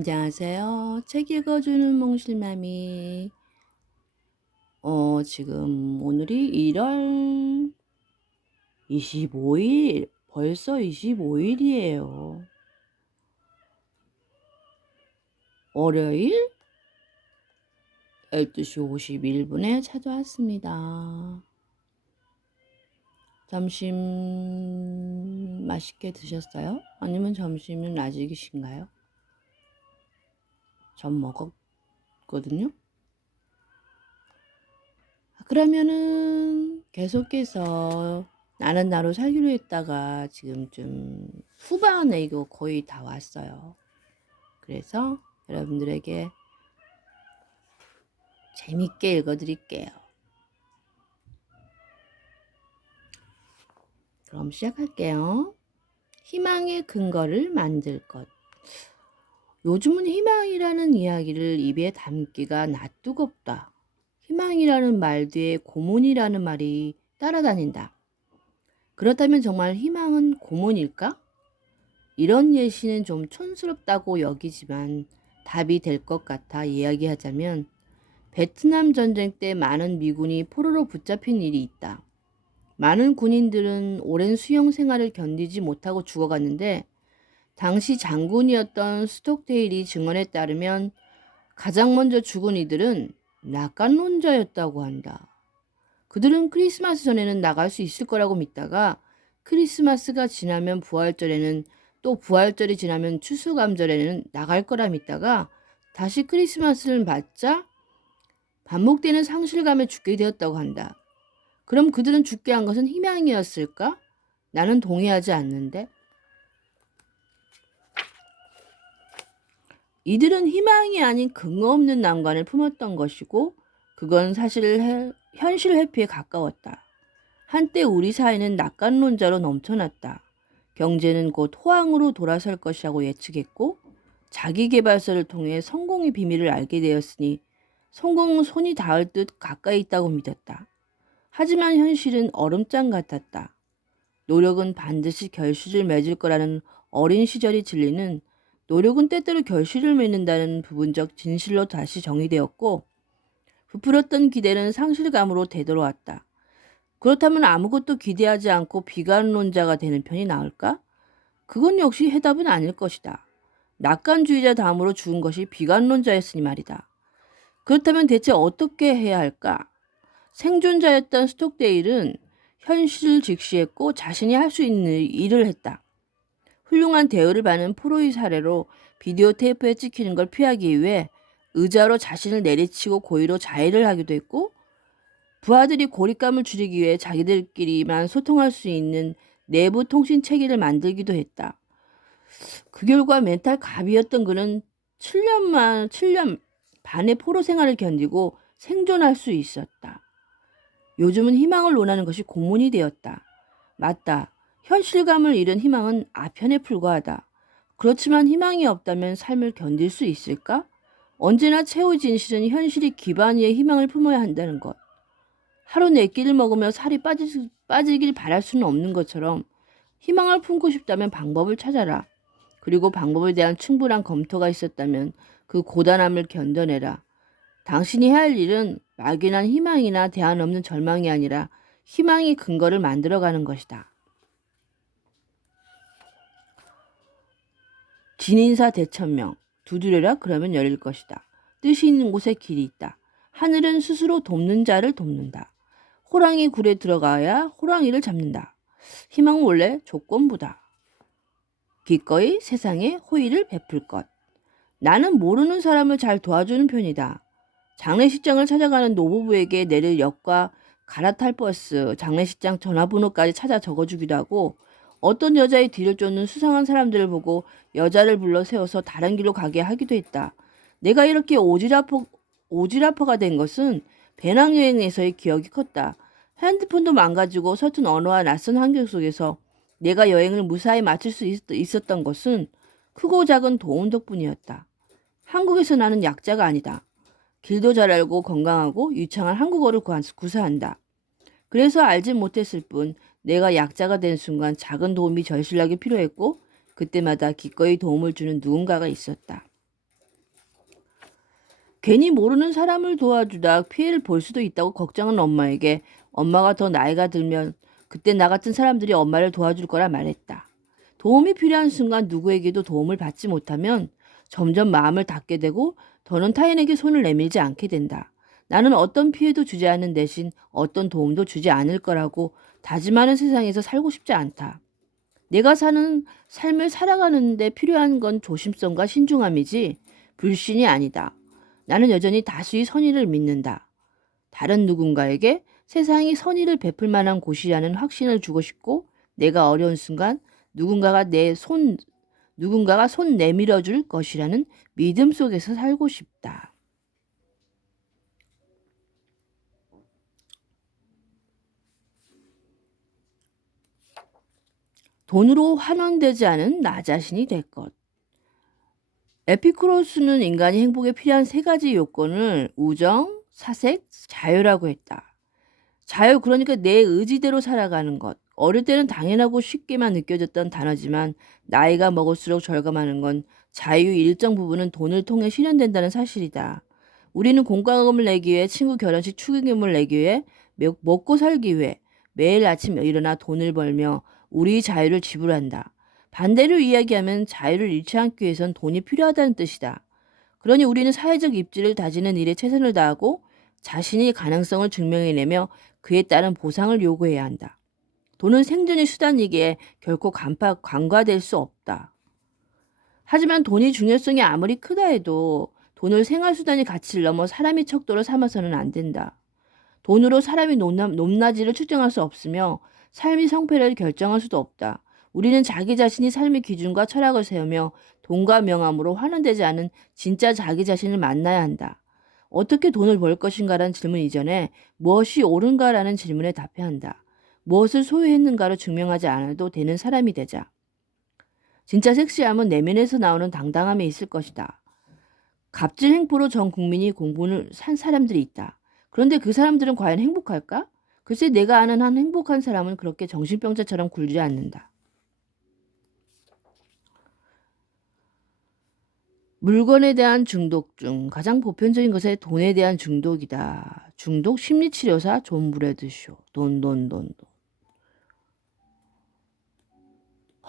안녕하세요. 책 읽어주는 몽실맘이. 지금 오늘이 1월 25일, 벌써 25일이에요. 월요일 12시 51분에 찾아왔습니다. 점심 맛있게 드셨어요? 아니면 점심은 아직이신가요? 전 먹었거든요. 그러면은 계속해서 나는 나로 살기로 했다가 지금 좀 후반에 이거 거의 다 왔어요. 그래서 여러분들에게 재밌게 읽어드릴게요. 그럼 시작할게요. 희망의 근거를 만들 것. 요즘은 희망이라는 이야기를 입에 담기가 낯뜨겁다. 희망이라는 말 뒤에 고문이라는 말이 따라다닌다. 그렇다면 정말 희망은 고문일까? 이런 예시는 좀 촌스럽다고 여기지만 답이 될 것 같아 이야기하자면 베트남 전쟁 때 많은 미군이 포로로 붙잡힌 일이 있다. 많은 군인들은 오랜 수용 생활을 견디지 못하고 죽어갔는데 당시 장군이었던 스톡데일이 증언에 따르면 가장 먼저 죽은 이들은 낙관론자였다고 한다. 그들은 크리스마스 전에는 나갈 수 있을 거라고 믿다가 크리스마스가 지나면 부활절에는 또 부활절이 지나면 추수감절에는 나갈 거라 믿다가 다시 크리스마스를 맞자 반복되는 상실감에 죽게 되었다고 한다. 그럼 그들은 죽게 한 것은 희망이었을까? 나는 동의하지 않는데. 이들은 희망이 아닌 근거 없는 난관을 품었던 것이고 그건 사실 현실 회피에 가까웠다. 한때 우리 사회는 낙관론자로 넘쳐났다. 경제는 곧 호황으로 돌아설 것이라고 예측했고 자기계발서를 통해 성공의 비밀을 알게 되었으니 성공은 손이 닿을 듯 가까이 있다고 믿었다. 하지만 현실은 얼음장 같았다. 노력은 반드시 결실을 맺을 거라는 어린 시절이 진리는 노력은 때때로 결실을 맺는다는 부분적 진실로 다시 정의되었고 부풀었던 기대는 상실감으로 되돌아왔다. 그렇다면 아무것도 기대하지 않고 비관론자가 되는 편이 나을까? 그건 역시 해답은 아닐 것이다. 낙관주의자 다음으로 죽은 것이 비관론자였으니 말이다. 그렇다면 대체 어떻게 해야 할까? 생존자였던 스톡데일은 현실을 직시했고 자신이 할 수 있는 일을 했다. 훌륭한 대우를 받는 포로의 사례로 비디오 테이프에 찍히는 걸 피하기 위해 의자로 자신을 내리치고 고의로 자해를 하기도 했고 부하들이 고립감을 줄이기 위해 자기들끼리만 소통할 수 있는 내부 통신 체계를 만들기도 했다. 그 결과 멘탈 갑이었던 그는 7년 반의 포로 생활을 견디고 생존할 수 있었다. 요즘은 희망을 논하는 것이 고문이 되었다. 맞다. 현실감을 잃은 희망은 아편에 불과하다. 그렇지만 희망이 없다면 삶을 견딜 수 있을까? 언제나 최후 진실은 현실이 기반 위에 희망을 품어야 한다는 것. 하루 네 끼를 먹으며 살이 빠지길 바랄 수는 없는 것처럼 희망을 품고 싶다면 방법을 찾아라. 그리고 방법에 대한 충분한 검토가 있었다면 그 고단함을 견뎌내라. 당신이 해야 할 일은 막연한 희망이나 대안 없는 절망이 아니라 희망의 근거를 만들어가는 것이다. 진인사 대천명. 두드려라 그러면 열릴 것이다. 뜻이 있는 곳에 길이 있다. 하늘은 스스로 돕는 자를 돕는다. 호랑이 굴에 들어가야 호랑이를 잡는다. 희망은 원래 조건부다. 기꺼이 세상에 호의를 베풀 것. 나는 모르는 사람을 잘 도와주는 편이다. 장례식장을 찾아가는 노부부에게 내릴 역과 갈아탈 버스, 장례식장 전화번호까지 찾아 적어주기도 하고 어떤 여자의 뒤를 쫓는 수상한 사람들을 보고 여자를 불러 세워서 다른 길로 가게 하기도 했다. 내가 이렇게 오지라퍼가 된 것은 배낭여행에서의 기억이 컸다. 핸드폰도 망가지고 서툰 언어와 낯선 환경 속에서 내가 여행을 무사히 마칠 수 있었던 것은 크고 작은 도움 덕분이었다. 한국에서 나는 약자가 아니다. 길도 잘 알고 건강하고 유창한 한국어를 구사한다. 그래서 알지 못했을 뿐 내가 약자가 된 순간 작은 도움이 절실하게 필요했고 그때마다 기꺼이 도움을 주는 누군가가 있었다. 괜히 모르는 사람을 도와주다 피해를 볼 수도 있다고 걱정한 엄마에게 엄마가 더 나이가 들면 그때 나 같은 사람들이 엄마를 도와줄 거라 말했다. 도움이 필요한 순간 누구에게도 도움을 받지 못하면 점점 마음을 닫게 되고 더는 타인에게 손을 내밀지 않게 된다. 나는 어떤 피해도 주지 않는 대신 어떤 도움도 주지 않을 거라고 다짐하는 세상에서 살고 싶지 않다. 내가 사는 삶을 살아가는데 필요한 건 조심성과 신중함이지 불신이 아니다. 나는 여전히 다수의 선의를 믿는다. 다른 누군가에게 세상이 선의를 베풀 만한 곳이라는 확신을 주고 싶고 내가 어려운 순간 누군가가 손 내밀어 줄 것이라는 믿음 속에서 살고 싶다. 돈으로 환원되지 않은 나 자신이 될 것. 에피쿠로스는 인간이 행복에 필요한 세 가지 요건을 우정, 사색, 자유라고 했다. 자유, 그러니까 내 의지대로 살아가는 것. 어릴 때는 당연하고 쉽게만 느껴졌던 단어지만 나이가 먹을수록 절감하는 건 자유의 일정 부분은 돈을 통해 실현된다는 사실이다. 우리는 공과금을 내기 위해, 친구 결혼식 축의금을 내기 위해, 먹고 살기 위해 매일 아침 일어나 돈을 벌며 우리 자유를 지불한다. 반대로 이야기하면 자유를 잃지 않기 위해선 돈이 필요하다는 뜻이다. 그러니 우리는 사회적 입지를 다지는 일에 최선을 다하고 자신이 가능성을 증명해내며 그에 따른 보상을 요구해야 한다. 돈은 생존의 수단이기에 결코 간과될 수 없다. 하지만 돈이 중요성이 아무리 크다 해도 돈을 생활수단의 가치를 넘어 사람의 척도로 삼아서는 안 된다. 돈으로 사람의 높낮이를 측정할 수 없으며 삶의 성패를 결정할 수도 없다. 우리는 자기 자신이 삶의 기준과 철학을 세우며 돈과 명함으로 환원되지 않은 진짜 자기 자신을 만나야 한다. 어떻게 돈을 벌 것인가라는 질문 이전에 무엇이 옳은가라는 질문에 답해야 한다. 무엇을 소유했는가로 증명하지 않아도 되는 사람이 되자. 진짜 섹시함은 내면에서 나오는 당당함에 있을 것이다. 갑질 행포로 전 국민이 공분을 산 사람들이 있다. 그런데 그 사람들은 과연 행복할까? 글쎄 내가 아는 한 행복한 사람은 그렇게 정신병자처럼 굴지 않는다. 물건에 대한 중독 중 가장 보편적인 것이 돈에 대한 중독이다. 중독 심리치료사 존 브래드쇼. 돈.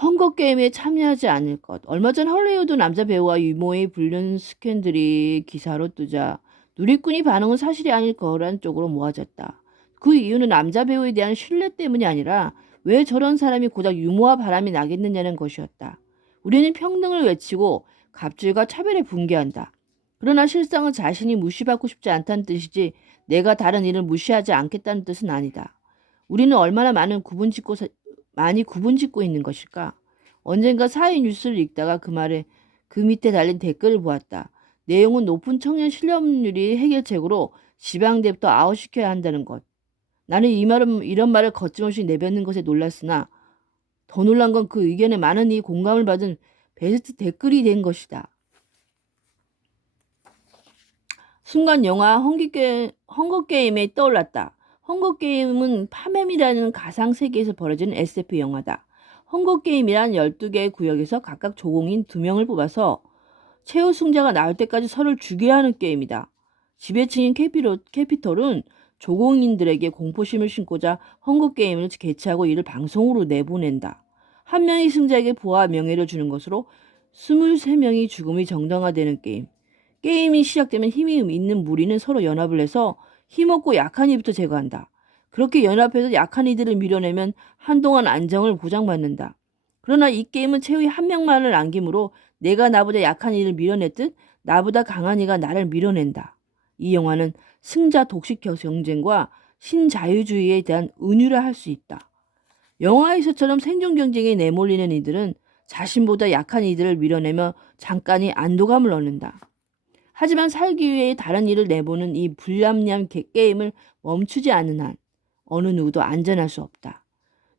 헝거게임에 참여하지 않을 것. 얼마 전 헐리우드 남자 배우와 유모의 불륜 스캔들이 기사로 뜨자 누리꾼이 반응은 사실이 아닐 거란 쪽으로 모아졌다. 그 이유는 남자 배우에 대한 신뢰 때문이 아니라 왜 저런 사람이 고작 유모와 바람이 나겠느냐는 것이었다. 우리는 평등을 외치고 갑질과 차별에 분개한다. 그러나 실상은 자신이 무시받고 싶지 않다는 뜻이지 내가 다른 이를 무시하지 않겠다는 뜻은 아니다. 우리는 얼마나 많이 구분짓고 있는 것일까? 언젠가 사회 뉴스를 읽다가 그 밑에 달린 댓글을 보았다. 내용은 높은 청년 실업률이 해결책으로 지방대부터 아웃시켜야 한다는 것. 나는 이런 말을 거침없이 내뱉는 것에 놀랐으나 더 놀란 건 그 의견에 많은 이 공감을 받은 베스트 댓글이 된 것이다. 순간 영화 헝거게임에 떠올랐다. 헝거게임은 파mem이라는 가상세계에서 벌어지는 SF 영화다. 헝거게임이란 12개의 구역에서 각각 조공인 2명을 뽑아서 최후 승자가 나올 때까지 서로를 죽여야 하는 게임이다. 지배층인 캐피톨은 조공인들에게 공포심을 심고자 헝거게임을 개최하고 이를 방송으로 내보낸다. 한 명의 승자에게 부와 명예를 주는 것으로 23명이 죽음이 정당화되는 게임. 게임이 시작되면 힘이 있는 무리는 서로 연합을 해서 힘없고 약한 이부터 제거한다. 그렇게 연합해서 약한 이들을 밀어내면 한동안 안정을 보장받는다. 그러나 이 게임은 최후의 한 명만을 남기므로 내가 나보다 약한 이를 밀어냈듯 나보다 강한 이가 나를 밀어낸다. 이 영화는 승자 독식 경쟁과 신자유주의에 대한 은유라 할 수 있다. 영화에서처럼 생존 경쟁에 내몰리는 이들은 자신보다 약한 이들을 밀어내며 잠깐의 안도감을 얻는다. 하지만 살기 위해 다른 일을 내보는 이 불합리한 게임을 멈추지 않는 한 어느 누구도 안전할 수 없다.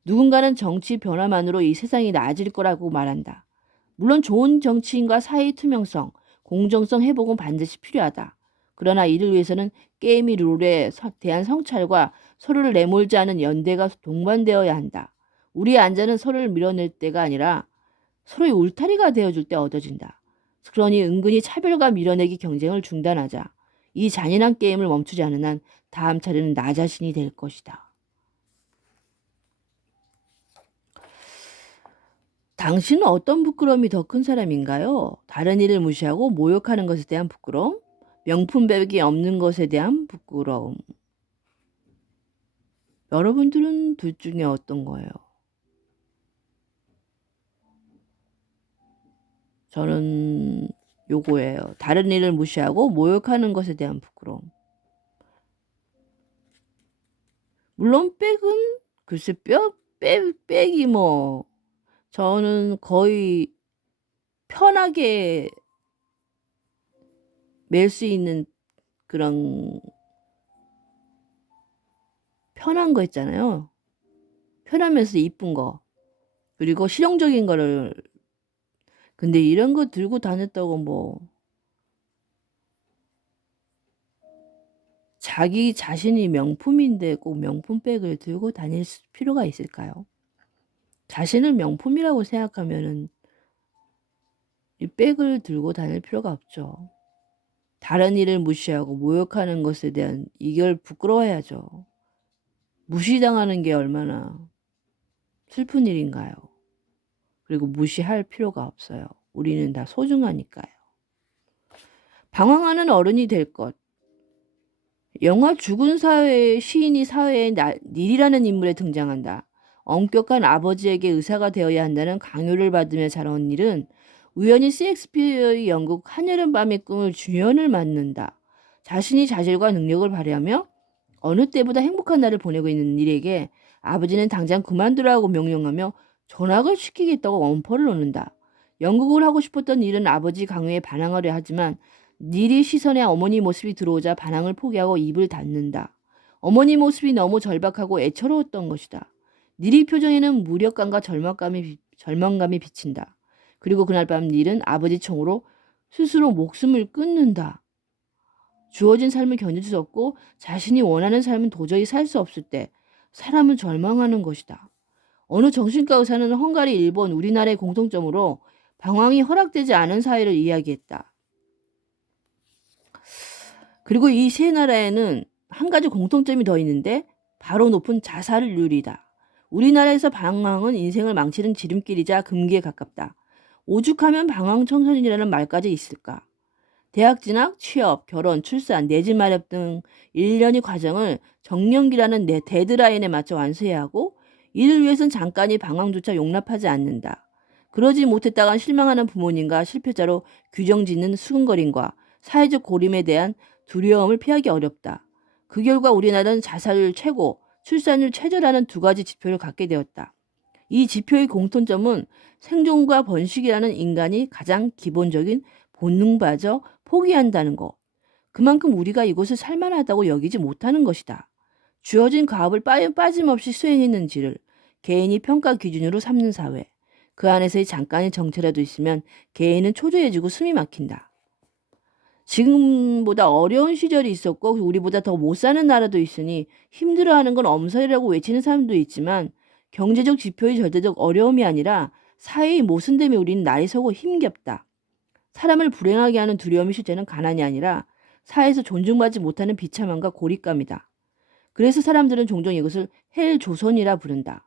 누군가는 정치 변화만으로 이 세상이 나아질 거라고 말한다. 물론 좋은 정치인과 사회의 투명성, 공정성 회복은 반드시 필요하다. 그러나 이를 위해서는 게임의 룰에 대한 성찰과 서로를 내몰지 않은 연대가 동반되어야 한다. 우리의 안전은 서로를 밀어낼 때가 아니라 서로의 울타리가 되어줄 때 얻어진다. 그러니 은근히 차별과 밀어내기 경쟁을 중단하자. 이 잔인한 게임을 멈추지 않은 한 다음 차례는 나 자신이 될 것이다. 당신은 어떤 부끄러움이 더 큰 사람인가요? 다른 일을 무시하고 모욕하는 것에 대한 부끄러움? 명품백이 없는 것에 대한 부끄러움? 여러분들은 둘 중에 어떤 거예요? 저는 요거예요. 다른 일을 무시하고 모욕하는 것에 대한 부끄러움. 물론 백은 글쎄 백이 뭐 저는 거의 편하게 멜 수 있는 그런 편한 거 있잖아요. 편하면서 이쁜 거. 그리고 실용적인 거를 근데 이런 거 들고 다녔다고 뭐 자기 자신이 명품인데 꼭 명품백을 들고 다닐 필요가 있을까요? 자신을 명품이라고 생각하면은 이 백을 들고 다닐 필요가 없죠. 다른 일을 무시하고 모욕하는 것에 대한 이걸 부끄러워야죠. 무시당하는 게 얼마나 슬픈 일인가요? 그리고 무시할 필요가 없어요. 우리는 다 소중하니까요. 방황하는 어른이 될 것. 영화 죽은 사회의 시인이 사회에 닐이라는 인물에 등장한다. 엄격한 아버지에게 의사가 되어야 한다는 강요를 받으며 자라온 닐은 우연히 셰익스피어의 연극 한여름밤의 꿈을 주연을 맡는다. 자신이 자질과 능력을 발휘하며 어느 때보다 행복한 날을 보내고 있는 닐에게 아버지는 당장 그만두라고 명령하며 전학을 시키겠다고 엄포를 놓는다. 연극을 하고 싶었던 닐은 아버지 강요에 반항하려 하지만 닐이 시선에 어머니 모습이 들어오자 반항을 포기하고 입을 닫는다. 어머니 모습이 너무 절박하고 애처로웠던 것이다. 닐의 표정에는 무력감과 절망감이 비친다. 그리고 그날 밤 닐은 아버지 총으로 스스로 목숨을 끊는다. 주어진 삶을 견딜 수 없고 자신이 원하는 삶은 도저히 살 수 없을 때 사람은 절망하는 것이다. 어느 정신과 의사는 헝가리, 일본, 우리나라의 공통점으로 방황이 허락되지 않은 사회를 이야기했다. 그리고 이 세 나라에는 한 가지 공통점이 더 있는데 바로 높은 자살률이다. 우리나라에서 방황은 인생을 망치는 지름길이자 금기에 가깝다. 오죽하면 방황 청소년이라는 말까지 있을까? 대학 진학, 취업, 결혼, 출산, 내 집 마련 등 일련의 과정을 정년기라는 내 데드라인에 맞춰 완수해야 하고 이를 위해선 잠깐의 방황조차 용납하지 않는다. 그러지 못했다간 실망하는 부모님과 실패자로 규정짓는 수근거림과 사회적 고림에 대한 두려움을 피하기 어렵다. 그 결과 우리나라는 자살률 최고, 출산율 최저라는 두 가지 지표를 갖게 되었다. 이 지표의 공통점은 생존과 번식이라는 인간이 가장 기본적인 본능마저 포기한다는 것. 그만큼 우리가 이곳을 살만하다고 여기지 못하는 것이다. 주어진 과업을 빠짐없이 수행했는지를 개인이 평가 기준으로 삼는 사회. 그 안에서의 잠깐의 정체라도 있으면 개인은 초조해지고 숨이 막힌다. 지금보다 어려운 시절이 있었고 우리보다 더 못 사는 나라도 있으니 힘들어하는 건 엄살이라고 외치는 사람도 있지만 경제적 지표의 절대적 어려움이 아니라 사회의 모순됨에 우리는 날이 서고 힘겹다. 사람을 불행하게 하는 두려움이 실제는 가난이 아니라 사회에서 존중받지 못하는 비참함과 고립감이다. 그래서 사람들은 종종 이것을 헬조선이라 부른다.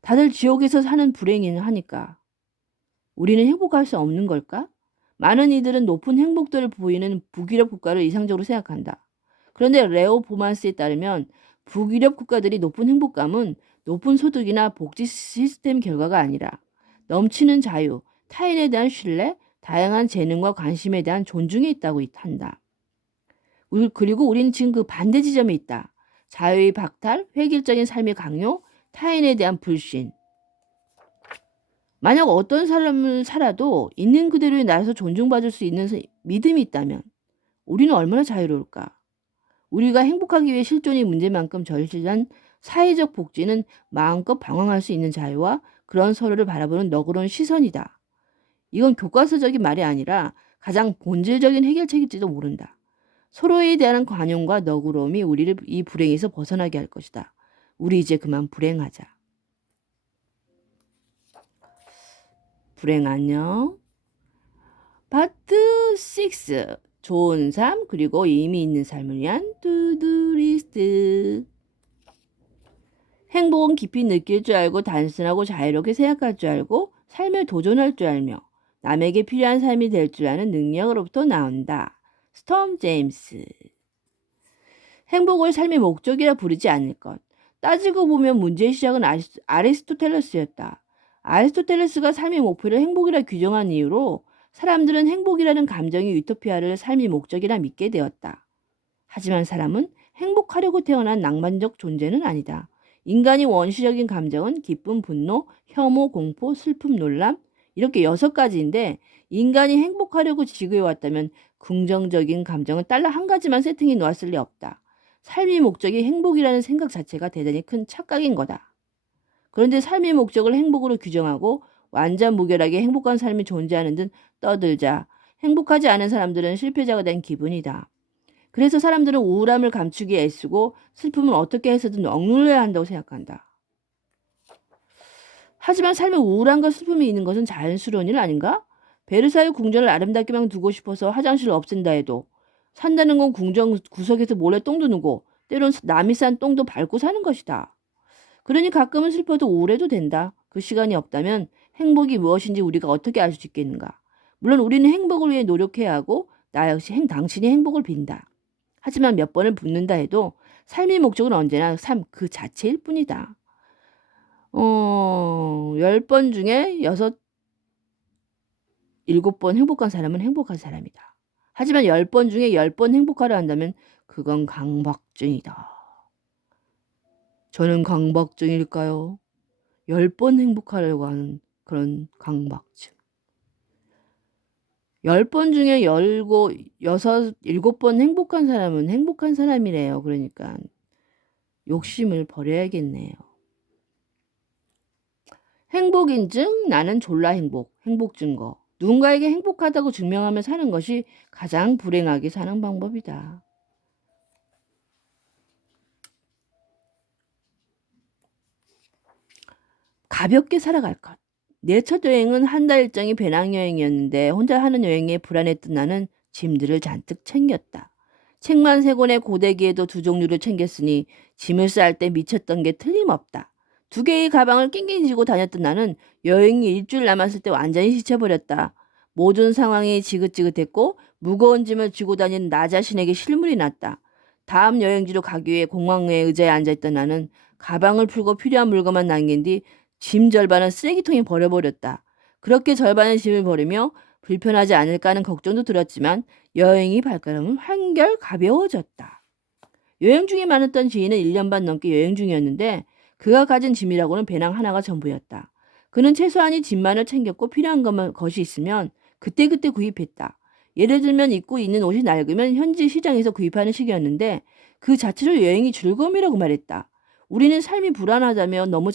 다들 지옥에서 사는 불행이는 하니까. 우리는 행복할 수 없는 걸까? 많은 이들은 높은 행복도를 보이는 북유럽 국가를 이상적으로 생각한다. 그런데 레오 보만스에 따르면 북유럽 국가들이 높은 행복감은 높은 소득이나 복지 시스템 결과가 아니라 넘치는 자유, 타인에 대한 신뢰, 다양한 재능과 관심에 대한 존중에 있다고 한다. 그리고 우리는 지금 그 반대 지점에 있다. 자유의 박탈, 획일적인 삶의 강요, 타인에 대한 불신. 만약 어떤 사람을 살아도 있는 그대로의 나에서 존중받을 수 있는 믿음이 있다면 우리는 얼마나 자유로울까? 우리가 행복하기 위해 실존의 문제만큼 절실한 사회적 복지는 마음껏 방황할 수 있는 자유와 그런 서로를 바라보는 너그러운 시선이다. 이건 교과서적인 말이 아니라 가장 본질적인 해결책일지도 모른다. 서로에 대한 관용과 너그러움이 우리를 이 불행에서 벗어나게 할 것이다. 우리 이제 그만 불행하자. 불행 안녕. 파트 6. 좋은 삶, 그리고 의미 있는 삶을 위한 투두리스트. 행복은 깊이 느낄 줄 알고 단순하고 자유롭게 생각할 줄 알고 삶에 도전할 줄 알며 남에게 필요한 삶이 될 줄 아는 능력으로부터 나온다. 스톰 제임스. 행복을 삶의 목적이라 부르지 않을 것. 따지고 보면 문제의 시작은 아리스토텔레스였다. 아리스토텔레스가 삶의 목표를 행복이라 규정한 이유로 사람들은 행복이라는 감정이 유토피아를 삶의 목적이라 믿게 되었다. 하지만 사람은 행복하려고 태어난 낭만적 존재는 아니다. 인간이 원시적인 감정은 기쁨, 분노, 혐오, 공포, 슬픔, 놀람 이렇게 6가지인데 인간이 행복하려고 지구에 왔다면 긍정적인 감정은 딸라 한 가지만 세팅해 놓았을 리 없다. 삶의 목적이 행복이라는 생각 자체가 대단히 큰 착각인 거다. 그런데 삶의 목적을 행복으로 규정하고 완전 무결하게 행복한 삶이 존재하는 듯 떠들자 행복하지 않은 사람들은 실패자가 된 기분이다. 그래서 사람들은 우울함을 감추기 애쓰고 슬픔을 어떻게 해서든 억눌러야 한다고 생각한다. 하지만 삶에 우울함과 슬픔이 있는 것은 자연스러운 일 아닌가? 베르사유 궁전을 아름답게만 두고 싶어서 화장실을 없앤다 해도 산다는 건 궁전 구석에서 몰래 똥도 누고 때론 남이 싼 똥도 밟고 사는 것이다. 그러니 가끔은 슬퍼도 우울해도 된다. 그 시간이 없다면 행복이 무엇인지 우리가 어떻게 알 수 있겠는가? 물론 우리는 행복을 위해 노력해야 하고 나 역시 당신이 행복을 빈다. 하지만 몇 번을 붙는다 해도 삶의 목적은 언제나 삶 그 자체일 뿐이다. 10번 중에 7번 행복한 사람은 행복한 사람이다. 하지만 10번 중에 10번 행복하려 한다면 그건 강박증이다. 저는 강박증일까요? 10번 행복하려고 하는 그런 강박증. 10번 중에 7번 행복한 사람은 행복한 사람이래요. 그러니까 욕심을 버려야겠네요. 행복인증, 나는 졸라 행복 증거. 누군가에게 행복하다고 증명하며 사는 것이 가장 불행하게 사는 방법이다. 가볍게 살아갈 것. 내 첫 여행은 한 달 일정이 배낭여행이었는데 혼자 하는 여행에 불안했던 나는 짐들을 잔뜩 챙겼다. 책만 3권에 고데기에도 2종류를 챙겼으니 짐을 쌀 때 미쳤던 게 틀림없다. 2개의 가방을 낑낑 쥐고 다녔던 나는 여행이 일주일 남았을 때 완전히 지쳐버렸다. 모든 상황이 지긋지긋했고 무거운 짐을 쥐고 다니는 나 자신에게 실물이 났다. 다음 여행지로 가기 위해 공항의 의자에 앉아있던 나는 가방을 풀고 필요한 물건만 남긴 뒤 짐 절반은 쓰레기통에 버려버렸다. 그렇게 절반의 짐을 버리며 불편하지 않을까 하는 걱정도 들었지만 여행이 발걸음은 한결 가벼워졌다. 여행 중에 많았던 지인은 1년 반 넘게 여행 중이었는데 그가 가진 짐이라고는 배낭 하나가 전부였다. 그는 최소한이 짐만을 챙겼고 필요한 것이 있으면 그때그때 구입했다. 예를 들면 입고 있는 옷이 낡으면 현지 시장에서 구입하는 식이었는데 그 자체로 여행이 즐거움이라고 말했다. 우리는 삶이 불안하다며 너무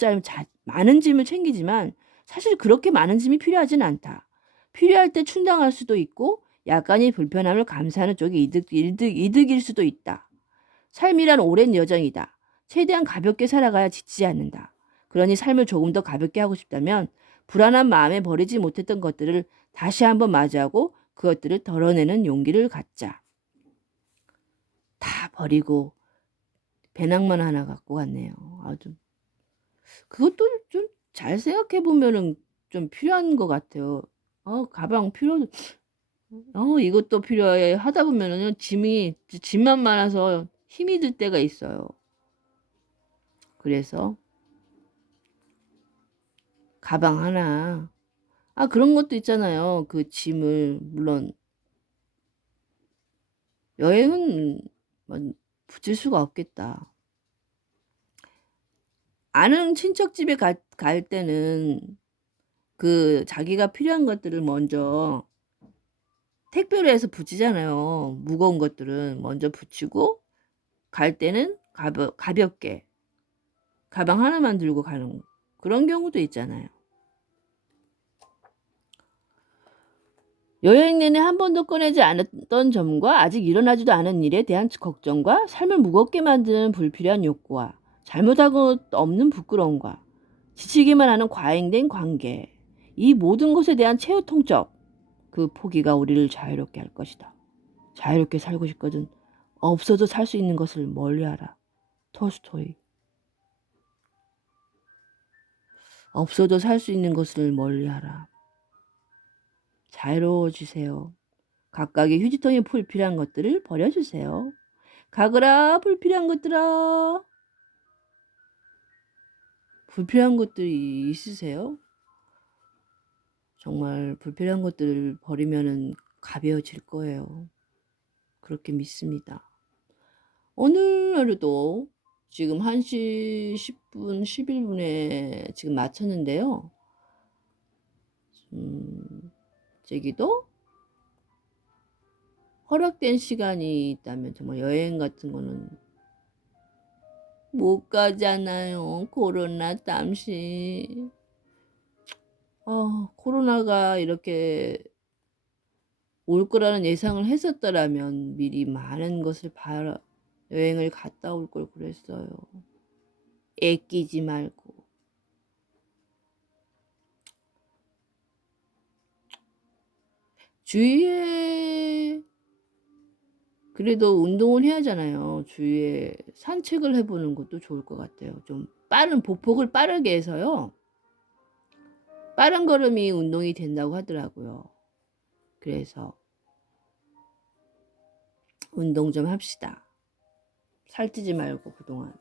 많은 짐을 챙기지만 사실 그렇게 많은 짐이 필요하진 않다. 필요할 때 충당할 수도 있고 약간의 불편함을 감수하는 쪽이 이득일 수도 있다. 삶이란 오랜 여정이다. 최대한 가볍게 살아가야 지치지 않는다. 그러니 삶을 조금 더 가볍게 하고 싶다면 불안한 마음에 버리지 못했던 것들을 다시 한번 맞이하고 그것들을 덜어내는 용기를 갖자. 다 버리고 배낭만 하나 갖고 갔네요. 아주 그것도 좀 잘 생각해 보면은 좀 필요한 것 같아요. 가방 이것도 필요해 하다 보면은 짐만 많아서 힘이 들 때가 있어요. 그래서 가방 하나. 그런 것도 있잖아요. 그 짐을 물론 여행은 붙일 수가 없겠다. 아는 친척 집에 갈 때는 그 자기가 필요한 것들을 먼저 택배로 해서 붙이잖아요. 무거운 것들은 먼저 붙이고 갈 때는 가볍게 가방 하나만 들고 가는 그런 경우도 있잖아요. 여행 내내 한 번도 꺼내지 않았던 점과 아직 일어나지도 않은 일에 대한 걱정과 삶을 무겁게 만드는 불필요한 욕구와 잘못하고 없는 부끄러움과 지치기만 하는 과잉된 관계, 이 모든 것에 대한 최후 통첩, 그 포기가 우리를 자유롭게 할 것이다. 자유롭게 살고 싶거든. 없어도 살 수 있는 것을 멀리하라. 톨스토이. 없어도 살 수 있는 것을 멀리하라. 자유로워지세요. 각각의 휴지통에 불필요한 것들을 버려주세요. 가거라 불필요한 것들아. 불필요한 것들이 있으세요? 정말 불필요한 것들을 버리면은 가벼워질 거예요. 그렇게 믿습니다. 오늘 하루도 지금 1시 10분, 11분에 지금 마쳤는데요. 저기도 허락된 시간이 있다면 정말 여행 같은 거는 못 가잖아요. 코로나 땀시. 코로나가 이렇게 올 거라는 예상을 했었더라면 미리 많은 것을 여행을 갔다 올 걸 그랬어요. 애끼지 말고. 주위에 그래도 운동을 해야 하잖아요. 주위에 산책을 해보는 것도 좋을 것 같아요. 좀 보폭을 빠르게 해서요. 빠른 걸음이 운동이 된다고 하더라고요. 그래서 운동 좀 합시다. 살찌지 말고 그동안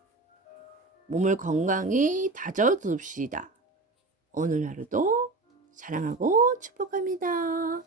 몸을 건강히 다져둡시다. 오늘 하루도 사랑하고 축복합니다.